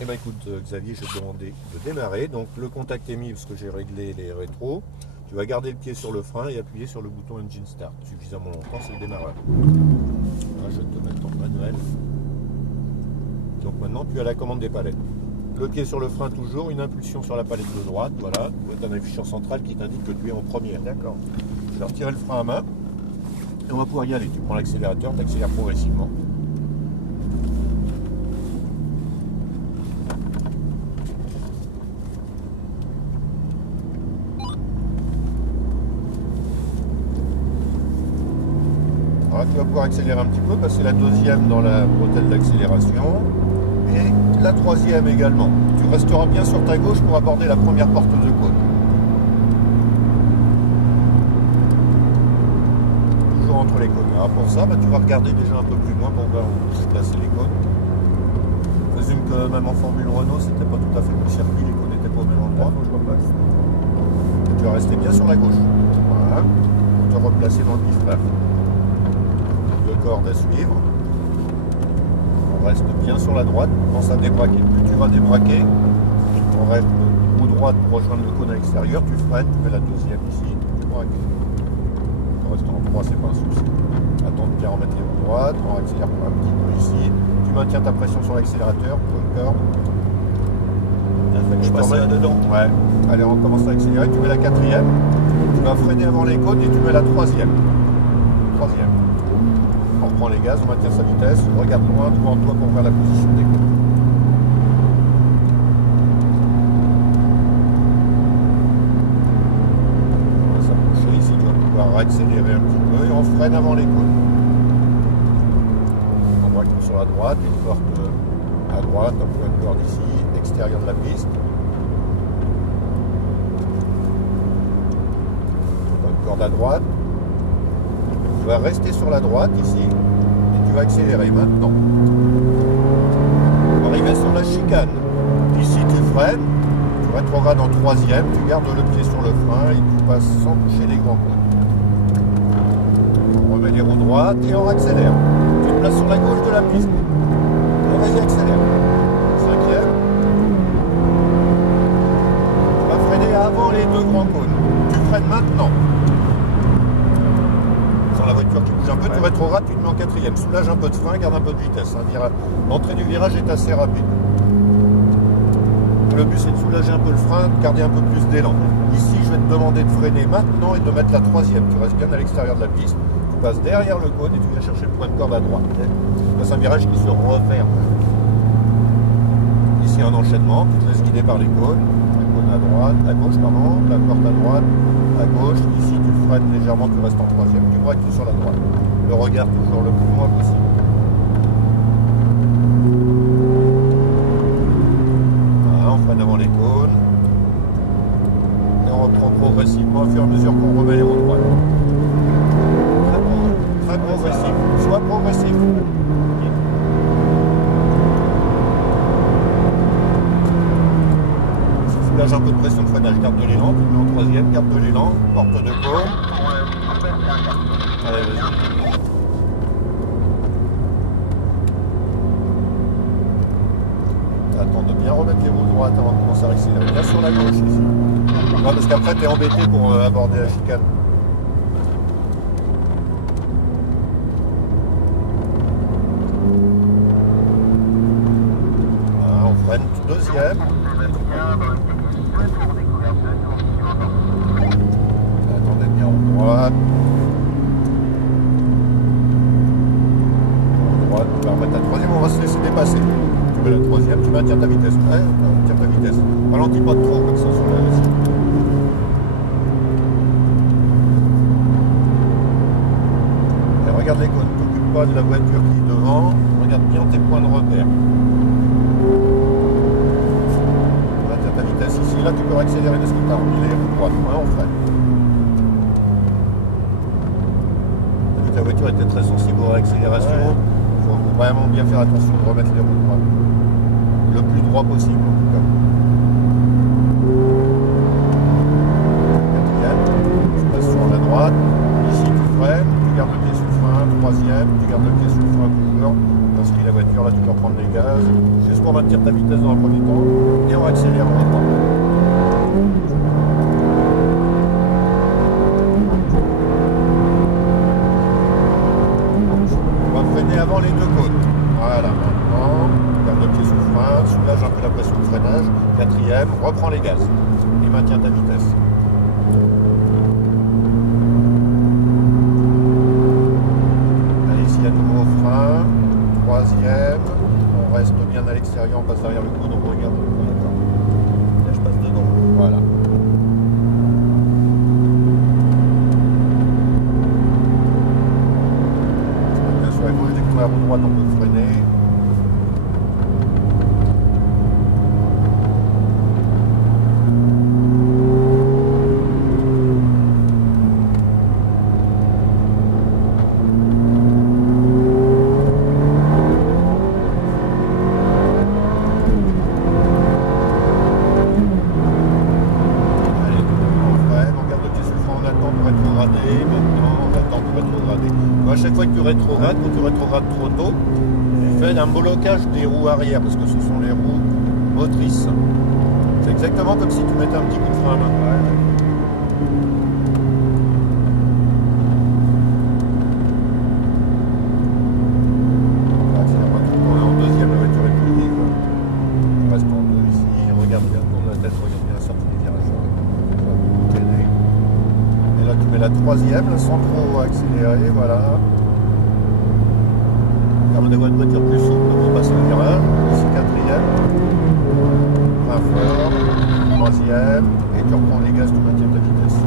Eh ben écoute Xavier, je vais te demander de démarrer. Donc le contact est mis parce que j'ai réglé les rétros. Tu vas garder le pied sur le frein et appuyer sur le bouton Engine Start. Suffisamment longtemps, c'est le démarrage. Là, je vais te mettre en manuel. Donc maintenant tu as la commande des palettes. Le pied sur le frein toujours, une impulsion sur la palette de droite, voilà. Tu as un afficheur central qui t'indique que tu es en première. D'accord. Je vais retirer le frein à main et on va pouvoir y aller. Tu prends l'accélérateur, tu accélères progressivement. Alors, tu vas pouvoir accélérer un petit peu, passer la deuxième dans la bretelle d'accélération et la troisième également. Tu resteras bien sur ta gauche pour aborder la première porte de côte. Toujours entre les cônes. Alors pour ça, tu vas regarder déjà un peu plus loin pour voir où se placer les cônes. Je présume que même en Formule Renault, c'était pas tout à fait le circuit, les cônes n'étaient pas au même endroit. Je repasse. Tu vas rester bien sur la gauche. Voilà. Pour te replacer dans le pif-paf. Deux cordes à suivre. On reste bien sur la droite, pense à débraquer. Plus tu vas débraquer, on reste ou droite pour rejoindre le cône à l'extérieur, tu freines, tu fais la deuxième ici, tu braques. En restant en 3, c'est pas un souci. Attends de bien remettre les roues droites, on accélère un petit peu ici. Tu maintiens ta pression sur l'accélérateur, pour le corps. Je passe là-dedans. Ouais. Allez, on commence à accélérer, tu mets la quatrième, tu vas freiner avant les cônes et tu mets la troisième. On reprend les gaz, on maintient sa vitesse, on regarde loin devant toi pour voir la position des cônes. On va s'approcher ici, tu vas pouvoir accélérer un petit peu et on freine avant les cônes. On braque sur la droite, une porte à droite, un point de corde ici, extérieur de la piste. Une corde à droite. Tu vas rester sur la droite ici et tu vas accélérer maintenant. On va arriver sur la chicane. Ici tu freines, tu rétrogrades en troisième, tu gardes le pied sur le frein et tu passes sans toucher les grands cônes. On remet les roues droites et on accélère. Tu te places sur la gauche de la piste. Vas-y, accélère. Cinquième. Tu vas freiner avant les deux grands cônes. Tu freines maintenant. La voiture qui bouge un peu, tu rétrogrades, tu te mets en quatrième. Soulage un peu de frein, garde un peu de vitesse. L'entrée du virage est assez rapide. Le but c'est de soulager un peu le frein, de garder un peu plus d'élan. Ici, je vais te demander de freiner maintenant et de mettre la troisième. Tu restes bien à l'extérieur de la piste. Tu passes derrière le cône et tu viens chercher le point de corde à droite. C'est un virage qui se referme. Ici, un enchaînement. Tu te laisses guider par les cônes. À droite, à gauche, pardon, la porte à droite, à gauche, ici tu freines légèrement, tu restes en troisième, tu braques sur la droite. Le regard toujours le plus loin possible. Voilà, on freine avant les cônes. Et on reprend progressivement au fur et à mesure qu'on remet les roues droites. Très progressif, soit progressif. Soulage un peu de pression de freinage, garde de l'élan, tu mets en troisième, garde de l'élan, porte de cône. Allez, vas-y. Attends de bien remettre les roues droites avant de commencer à accélérer. Bien sur la gauche ici. Non, parce qu'après tu es embêté pour aborder la chicane. Voilà, on freine deuxième. Attendez bien en droite. En droite, tu vas remettre la troisième, on va se laisser dépasser. Tu mets la troisième, tu maintiens ta vitesse. Ouais, tiens ta vitesse. Ralentis pas trop comme ça sur la liste. Et regarde les cônes, ne t'occupe pas de la voiture qui est devant, regarde bien tes points de repère. Ta vitesse ici, là tu peux accélérer parce que tu as remis les roues droites. Ouais, on freine. Ta voiture était très sensible aux accélérations. Il faut vraiment bien faire attention de remettre les roues droites. Le plus droit possible en tout cas. Quatrième, tu passes sur la droite. Ici tu freines, tu gardes le pied sur le frein. Troisième, tu gardes le pied sur le frein toujours. T'inscris la voiture, là tu peux reprendre les gaz. juste pour maintenir ta vitesse dans un premier temps, et on accélère maintenant. On va freiner avant les deux côtes. Voilà, maintenant, garde le pied sous le frein, soulage un peu la pression de freinage. Quatrième, reprends les gaz et maintiens ta vitesse. Allez, ici à nouveau frein. Troisième, on reste bien à l'extérieur, on passe derrière le coude, on regarde. D'accord. Là, je passe dedans. Voilà. Sur la gauche, dès qu'on a la roue droite, on peut freiner. À chaque fois que tu rétrogrades, ou tu rétrogrades trop tôt, tu fais un blocage des roues arrière parce que ce sont les roues motrices. C'est exactement comme si tu mettais un petit coup de frein à main. Là, c'est en deuxième, la voiture est plus vive. On reste en deux ici. Regarde bien, tourne la tête, regarde bien la sortie des virages. Ça va beaucoup t'aider. Et là, tu mets la troisième sans trop accélérer, voilà. Permet d'avoir une voiture plus souple pour passer le virage. Ici, quatrième. Frein fort. Troisième. Et tu reprends les gaz, tu maintiens ta vitesse.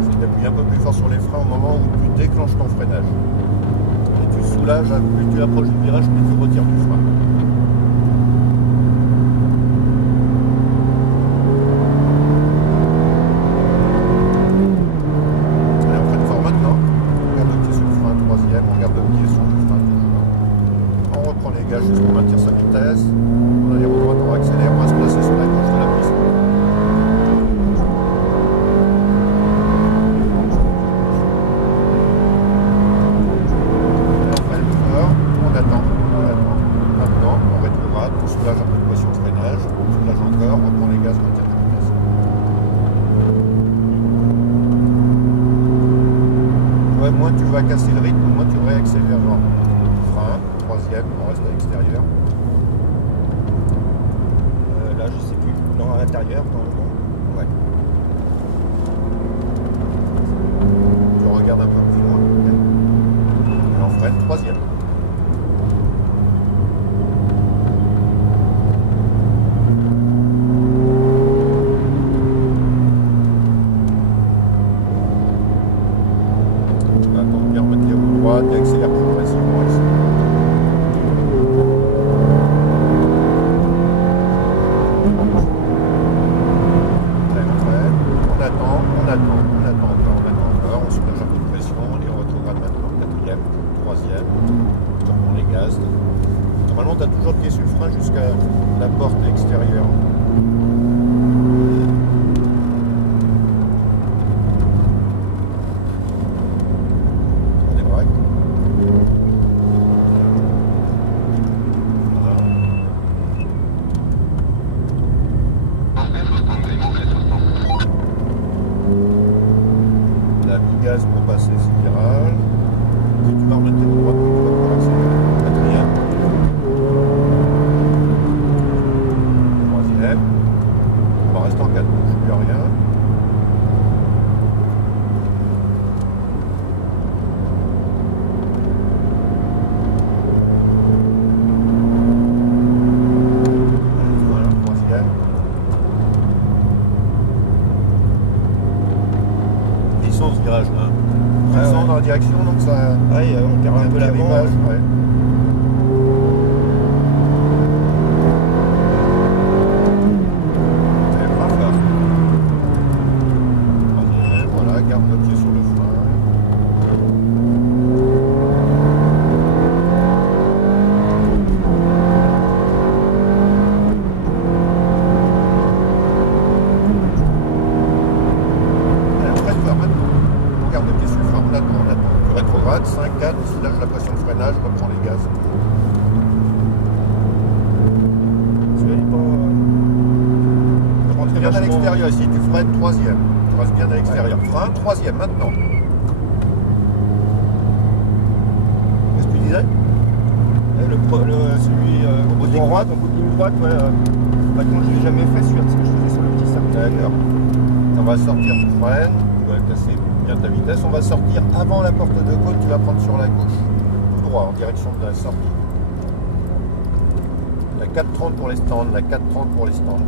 Essaye d'appuyer un peu plus fort sur les freins au moment où tu déclenches ton freinage. Et tu soulages, plus tu approches du virage, plus tu retires du frein. Juste pour maintenir sa vitesse. On a les roues droites, on accélère, on va se placer sur la gauche de la piste. On freine fort, on attend. Maintenant, on rétrograde, on soulage un peu de pression de freinage, on soulage encore, on reprend les gaz, on maintient la vitesse. Ouais, moins tu vas casser le rythme, moins tu réaccélères. Troisième, on reste à l'extérieur. Là, je sais plus. Non, à l'intérieur, normalement. Ouais. Tu regardes un peu plus loin. Et on freine. Troisième. Attends, bien remettre les roues droites et accélère progressivement ici. On soulage un peu de pression, et on retrouvera maintenant quatrième, troisième, tu reprends les gaz. Normalement, tu as toujours le pied sur le frein jusqu'à la porte extérieure. On débraque. Gaz pour passer ce virage. Si tu vas remettre tes roues droites, tu vas pouvoir accélérer. Quatrième. Troisième. On va rester en 4, donc je ne plus rien. Voilà, troisième. Ce virage là. On descend dans la direction, donc ça. Ouais, on perd un peu l'avant. Ouais. Voilà, garde le pied sur le frein. bien à vachement- l'extérieur ici, tu freines troisième. Tu restes bien à l'extérieur. Frein, troisième maintenant. Qu'est-ce que tu disais? Celui au bout de droite, au bout de ligne droite, ouais. Par contre, je l'ai jamais fait celui-là parce que je faisais sur le petit cercle. D'accord. On va sortir, tu freines, tu vas casser bien ta vitesse. On va sortir avant la porte de côte, tu vas prendre sur la gauche. Tout droit, en direction de la sortie. La 4,30 pour les stands, la 4,30 pour les stands.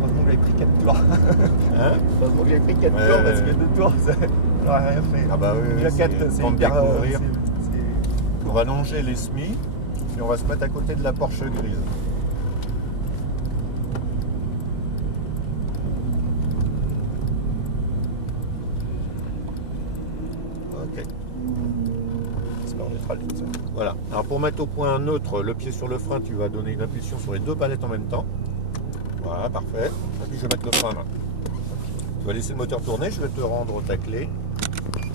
Heureusement que j'avais pris 4 tours. Hein? Heureusement que j'avais pris 4 Ouais, tours ouais, parce que ouais. 2 tours, ça n'aurait rien fait. Ah bah oui, Déjà 4, c'est temps de hyper. découvrir. C'est- On va longer les semis et on va se mettre à côté de la Porsche grise. Ok. C'est pas en neutral tout ça. Voilà. Alors pour mettre au point neutre le pied sur le frein, tu vas donner une impulsion sur les deux palettes en même temps. Voilà, parfait. Et puis je vais mettre le frein là. Tu vas laisser le moteur tourner, je vais te rendre ta clé.